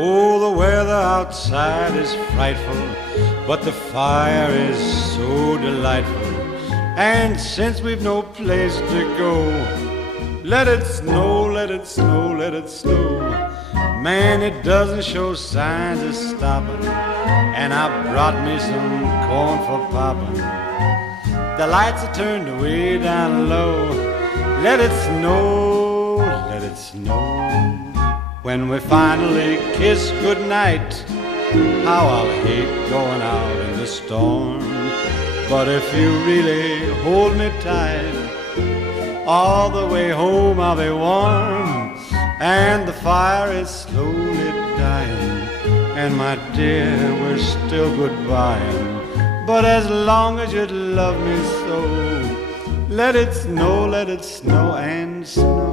Oh, the weather outside is frightful, but the fire is so delightful. And since we've no place to go, let it snow, let it snow, let it snow. Man, it doesn't show signs of stopping, and I brought me some corn for popping. The lights are turned way down low. Let it snow, let it snow. When we finally kiss goodnight, how I'll hate going out in the storm. But if you really hold me tight, all the way home I'll be warm. And the fire is slowly dying, and my dear, we're still goodbying. But as long as you love me so, let it snow and snow.